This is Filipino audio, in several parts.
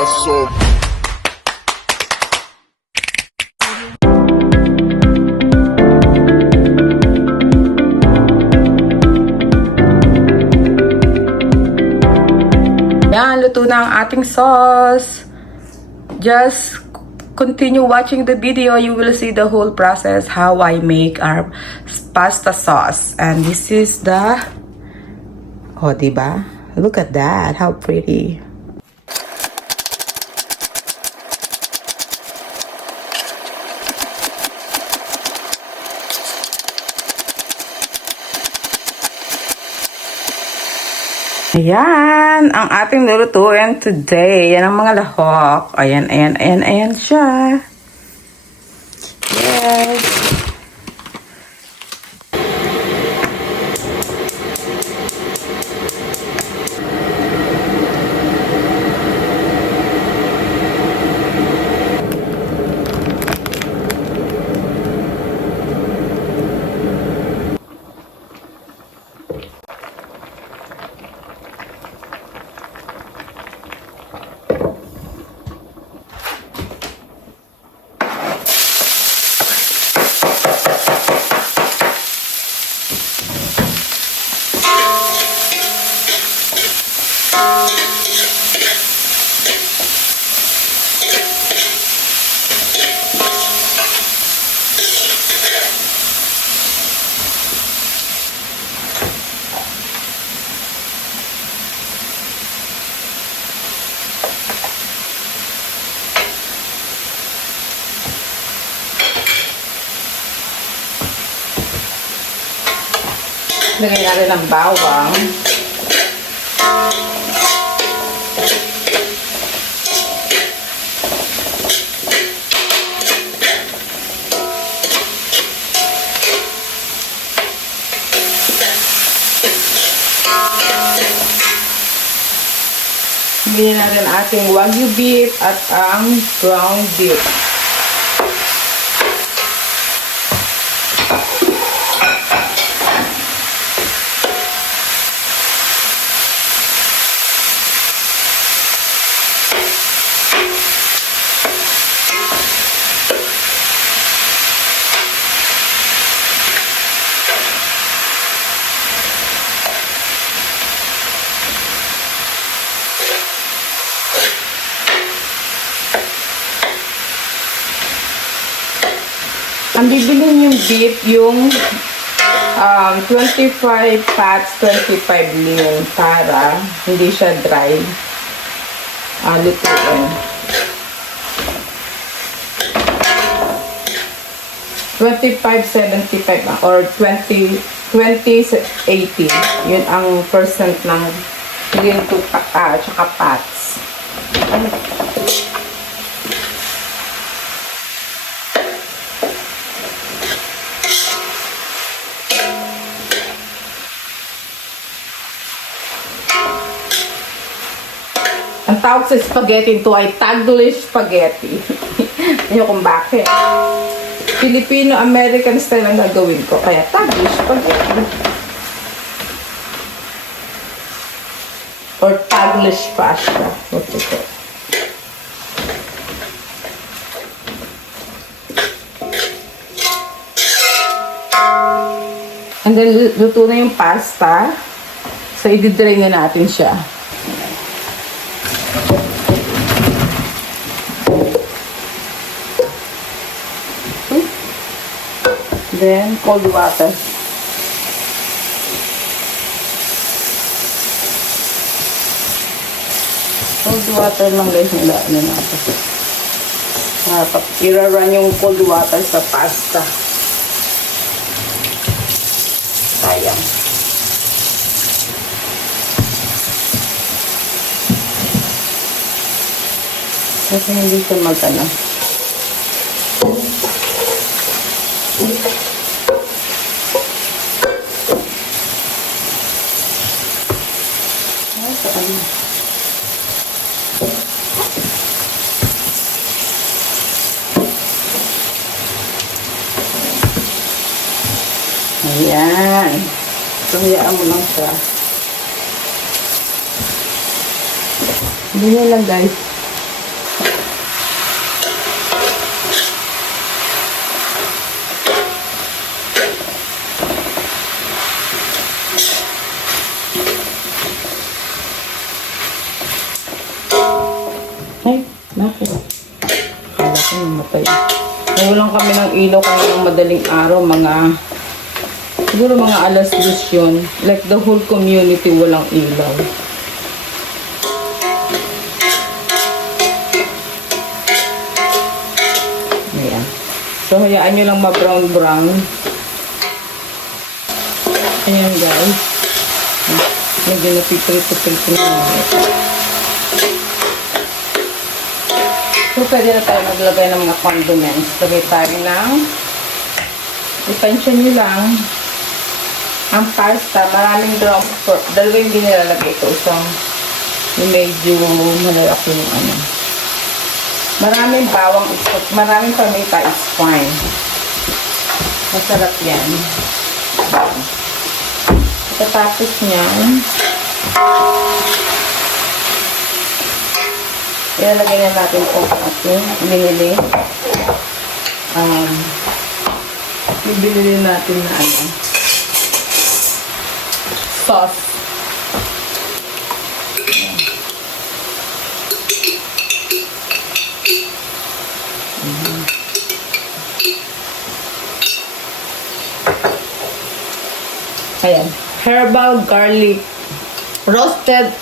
corazón. Yan, luto na ang ating sauce. Just continue watching the video. You will see the whole process how I make our pasta sauce. And this is the... Oh, diba? Look at that. How pretty. Ayan, ang ating lulutuin today. Yan ang mga lahok. Ayan, ayan, ayan, ayan siya. Yes. Lagyan natin ng bawang. Lagyan natin ating wagyu beef at ang ground beef. Ang bibilin yung beef, yung 25 pats, 25 lean para hindi siya dry. Lutuin. 25-75 or 20-80. Yun ang percent ng lean to tsaka pats. Ang tawag sa spaghetti ito ay Taglish spaghetti. Ano kung bakit? Filipino-American style ang gagawin ko. Kaya Taglish spaghetti. Or Taglish pasta. What's it? And then, luto na yung pasta. So, i-drain na natin siya. Then, cold water. Cold water lang guys, nilaan natin. Ira-run yung cold water sa pasta. Sayang. Kasi hindi siya magana. Ayan. Tumiyaan mo lang siya. Ganyan lang guys. namatay. Nawalan kami ng ilaw kaya ng madaling araw, siguro mga alas 10 yun. Like the whole community walang ilaw. Ayan. So, hayaan nyo lang ma-brown-brown. Ayan guys. Medyo napiprito-prito na. So, pwede na tayo maglagay ng mga condiments. Lagay tayo ng ipensya nyo lang ang pasta. Maraming ground pork. Dalawa yung nilalagay ko. Isang yung medyo malalaki yung ano. Maraming bawang isot. Maraming paminta is fine. Masarap yan. Tapos niyan, ilalagay na natin po ating binili. Binili natin na ano, sauce. Ayan. Herbal garlic, roasted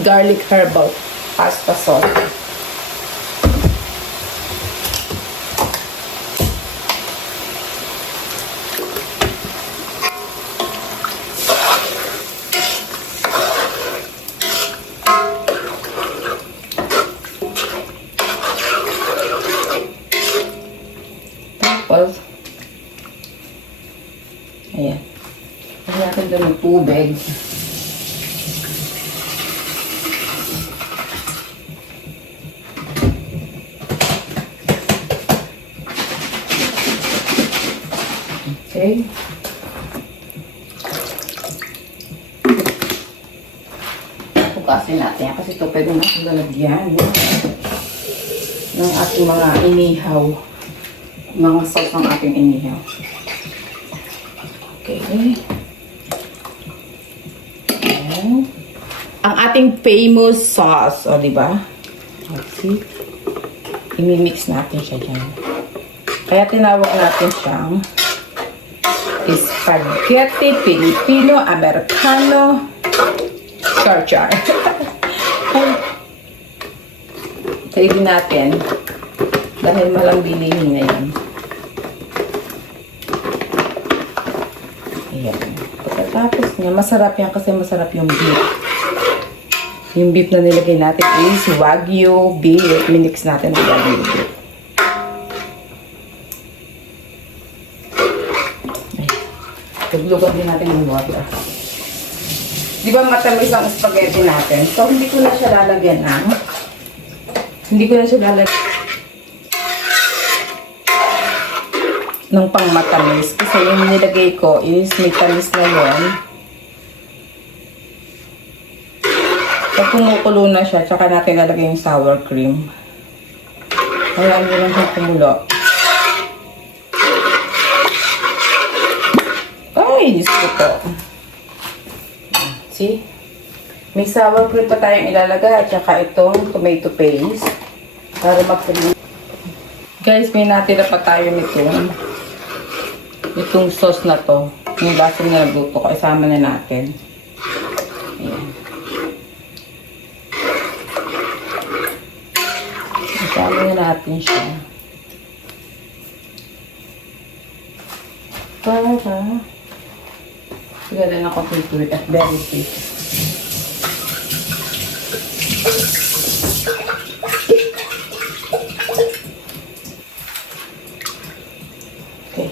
garlic herbal pasta sauce. Tapos, ayan. Lagyan natin doon ng tubig. Okay. Pukasin natin yan kasi ito pwede natin lalagyan ng ating mga inihaw. Mga sauce ng ating inihaw. Okay. Ang ating famous sauce, o diba? Let's see. I-mix natin siya dyan. Kaya tinawag natin siyang Spaghetti Filipino Americano Char-char. Save natin dahil malambing ngayon. Ayan. Pagkatapos niya, masarap yan kasi masarap yung beef. Yung beef na nilagay natin is Wagyu beef. Minix natin ng Wagyu beef. Tuglugan din natin yung water. Di ba matamis ang spaghetti natin? So, hindi ko na siya lalagyan ng pang matamis. Kasi yung nilagay ko is may tamis na yun. Pag kumukulo na siya, tsaka natin lalagay yung sour cream. Hayaan nyo lang siyang kumulo. Ay, Diyos ko po. See? May sour cream pa tayong ilalagay at saka itong tomato paste para mag-cream. Guys, may natira pa tayo itong sauce na to. Yung baso na nagluto ko, isama na natin. Ayan. Isama na natin siya. Ganda na konfiturit at very sweet. Okay.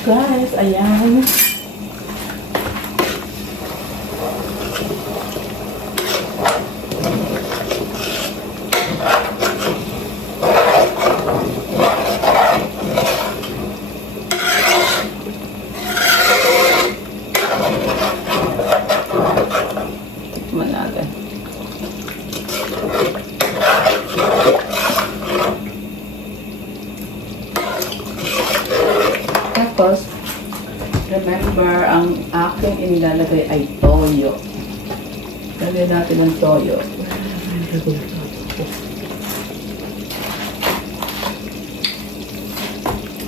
guys, ayan. Tikman natin. Tapos, remember, ang aking inilalagay ay toyo. Lagyan natin ng toyo.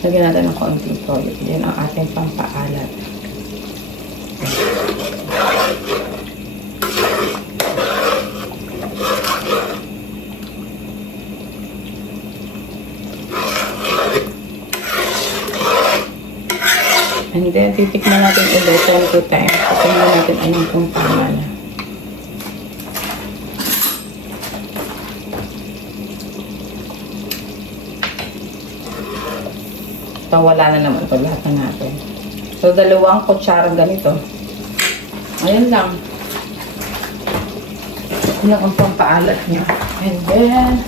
Lagyan natin ng konting toyo. Yan ang ating pampaalat. And then, titikman natin ulit time to time. Tingnan natin anong kung tama na. So, wala na naman ito. Lahat na natin. So, 2 kutsarang ganito. Ayun lang. Ito lang ang pampaalat niya. And then,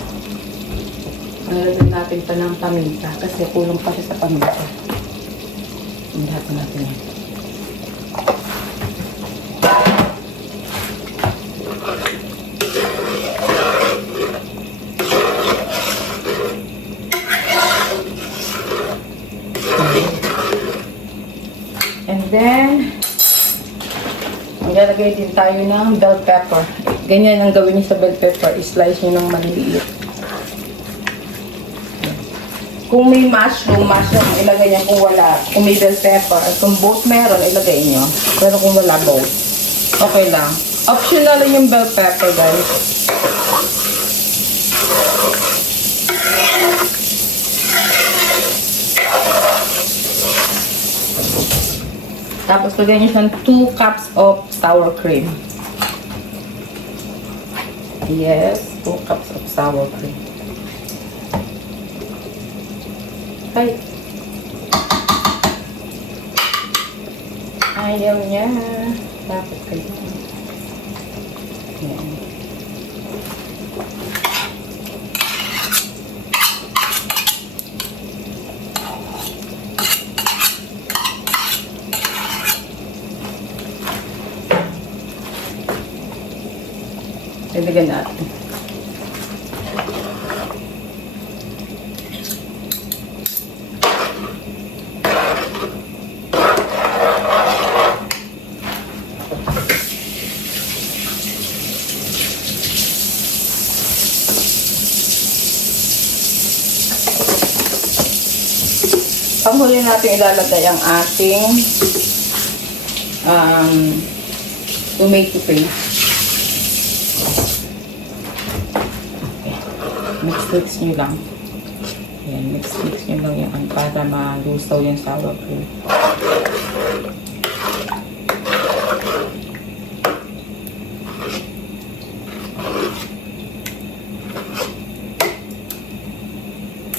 nalagyan natin pa ng paminta. Kasi kulong pa siya sa paminta. Lahat natin yan. And then, maglalagay din tayo ng bell pepper. Ganyan ang gawin niyo sa bell pepper. I-slice niyo ng maliliit. Kung may mushroom, ilagay niya. Kung wala, kung may bell pepper, at kung both meron, ilagay niyo. Pero kung wala both, okay lang. Optional lang yung bell pepper, guys. Tapos, lagay niyo siyang 2 cups of sour cream. Yes, 2 cups of sour cream. Ay. Ayaw niya. Dapat kayo. Yan. Dagdagan natin. Panghuli natin ilalagay ang ating tomato paste. Mix nyo lang. Ayan, mix nyo lang yan para malusaw yung sour cream.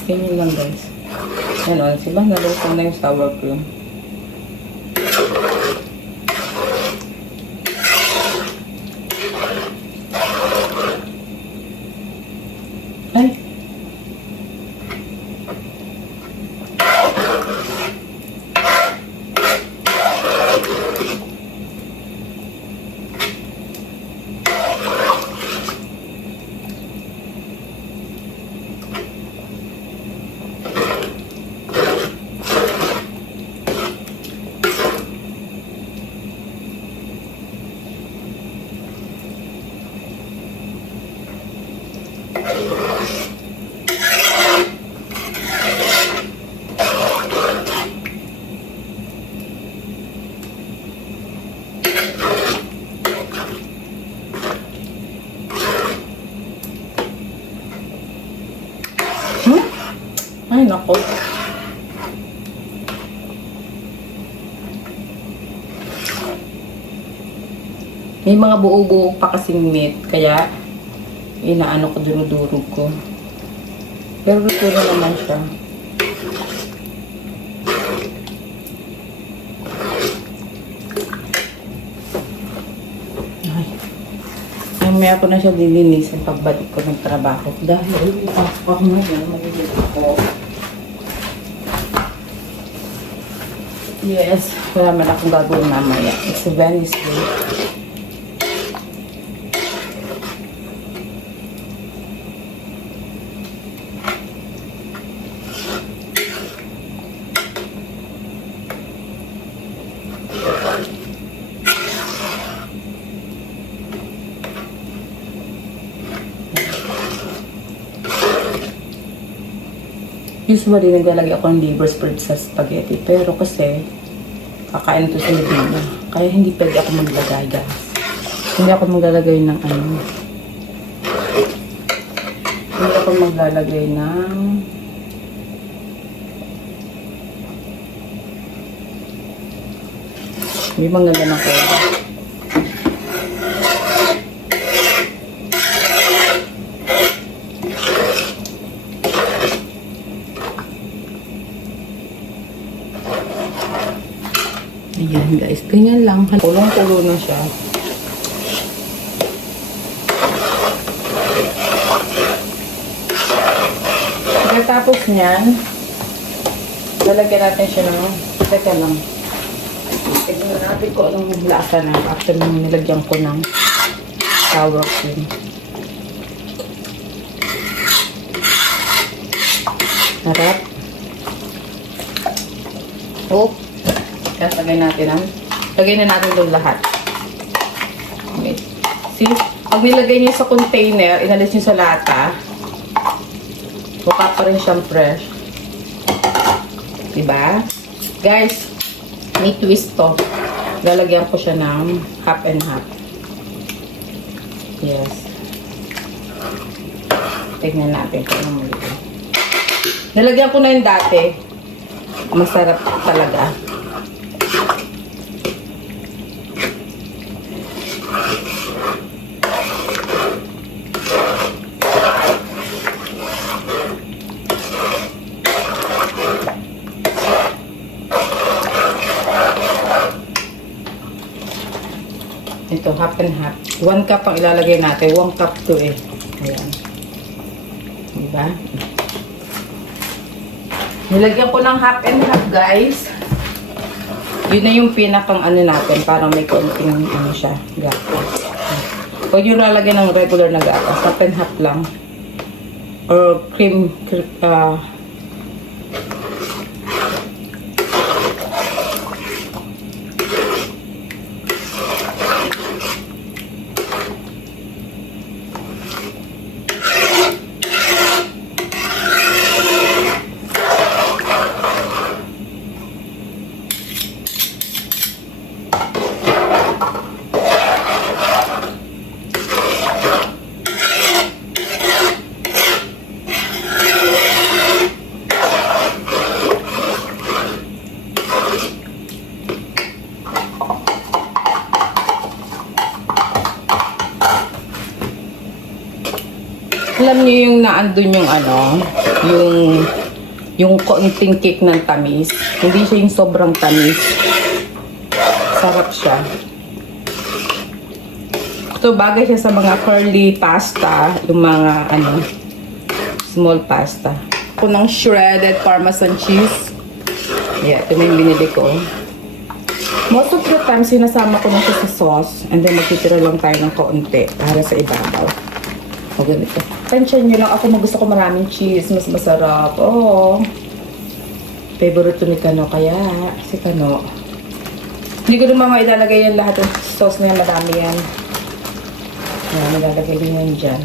Ganyan lang, guys. Yan o, diba? Nalusaw na yung sour cream. Ay! Ay, nako. May mga buo-buo pa kasing meat, kaya inaano ko, dinudurog ko. Pero luto na naman siya. mamaya ko na siya lilinisin pagbalik ko ng trabaho. Dahil ipasok ako ngayon, malilito ako. Yes, wala man akong gagawin mamaya. It's Wednesday. Usually, naglalagay ako ng liver spread sa spaghetti. Pero kasi, kakain to sa Medina. Kaya hindi pwede ako maglagay, guys. Hindi ako maglalagay ng ano. Hindi ako maglalagay ng hindi mga ganang kaya. Ayan guys, ganyan lang. Kulong-kulo na siya. Pagkatapos niyan, lalagyan natin siya ng teka lang. Tignan natin kung anong lasa na after nung nilagyan ko ng sour cream. Harap. Oh. Lagay natin lagay na natin doon lahat. Okay. See? Pag nilagay niyo sa container, inalis niyo sa lata, mukha pa rin siyang fresh. Diba? Guys, may twist to. Lalagyan ko siya ng half and half. Yes. Tignan natin kung ano muli. Nalagyan ko na yung dati. Masarap talaga. Ito, half and half. 1 cup ang ilalagay natin. 1 cup to eh. Ayan. Diba? Nilagyan ko ng half and half, guys. Yun na yung pinakang ano natin. Parang may konting ano siya. Gatas. Huwag yung lalagyan ng regular na gatas. Half and half lang. Or cream alam niyo yung naandun yung ano, yung konting cake ng tamis. Hindi siya yung sobrang tamis. Sarap siya. Ito bagay siya sa mga curly pasta, yung mga ano, small pasta. Ako ng shredded parmesan cheese. Yeah, ito na yung binili ko. Most of the time, sinasama ko na siya sa sauce. And then magtitira lang tayo ng kaunti para sa ibabaw. O ganito. Pensyon nyo lang ako, gusto ko maraming cheese, mas masarap. Oh. Favorite to ni Kano, kaya si Kano. Hindi ko naman ilalagay yan lahat ng sauce na yan, madami yan. Ayan, ilalagay din yan dyan.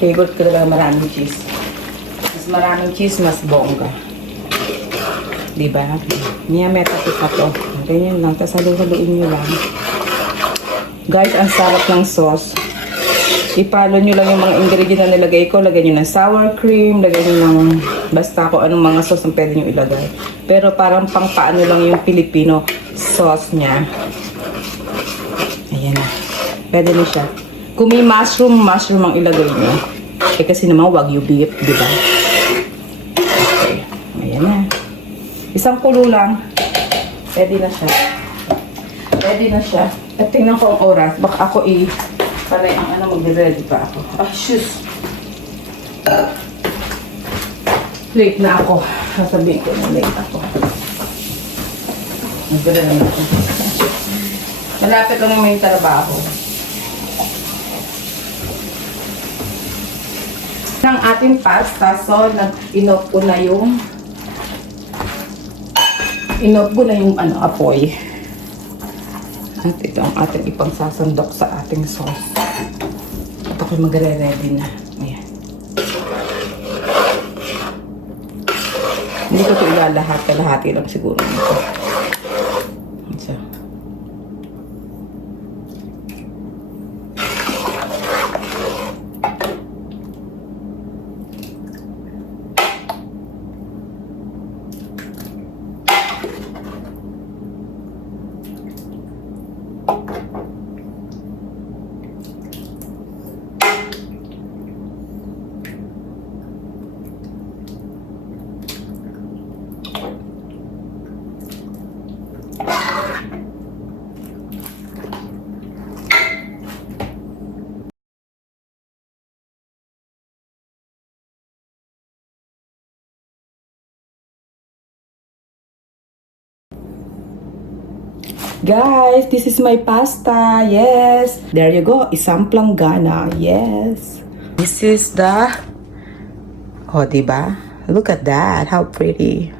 Favorite ko talaga maraming cheese. Mas maraming cheese, mas bongga. Diba? Niya, may tapos na to. Ganyan lang, tapos haluin nyo lang. Guys, ang sarap ng sauce. Ipalo nyo lang yung mga ingredient na nilagay ko. Lagay nyo ng sour cream, lagay nyo ng basta ko anong mga sauce ang pwede nyo ilagay. Pero parang pang paano lang yung Filipino sauce niya. Ayan na. Pwede na siya. Kung may mushroom ang ilagay nyo. Eh kasi naman wagyu beef, di ba? Okay. Ayan na. Isang kulo lang. Pwede na siya. Pwede na siya. At tingnan ko ang oras. Baka ako Pala ang ano, magre-ready pa ako. Ah, shoes. Late na ako. Sasabihin ko na late ako. Magre-ready ako. Malapit lang naman yung trabaho. Ng ating pasta, so nag-inop ko na yung ano, apoy. At ito ang ating ipang sasandok sa ating sauce. At ako'y magre-ready na. Ayan. Hindi ko ito ilalahat. Kalahati lang siguro nito. So. Guys, this is my pasta. Yes. There you go. Isang planggana. Yes. This is the... Oh, diba? Look at that. How pretty.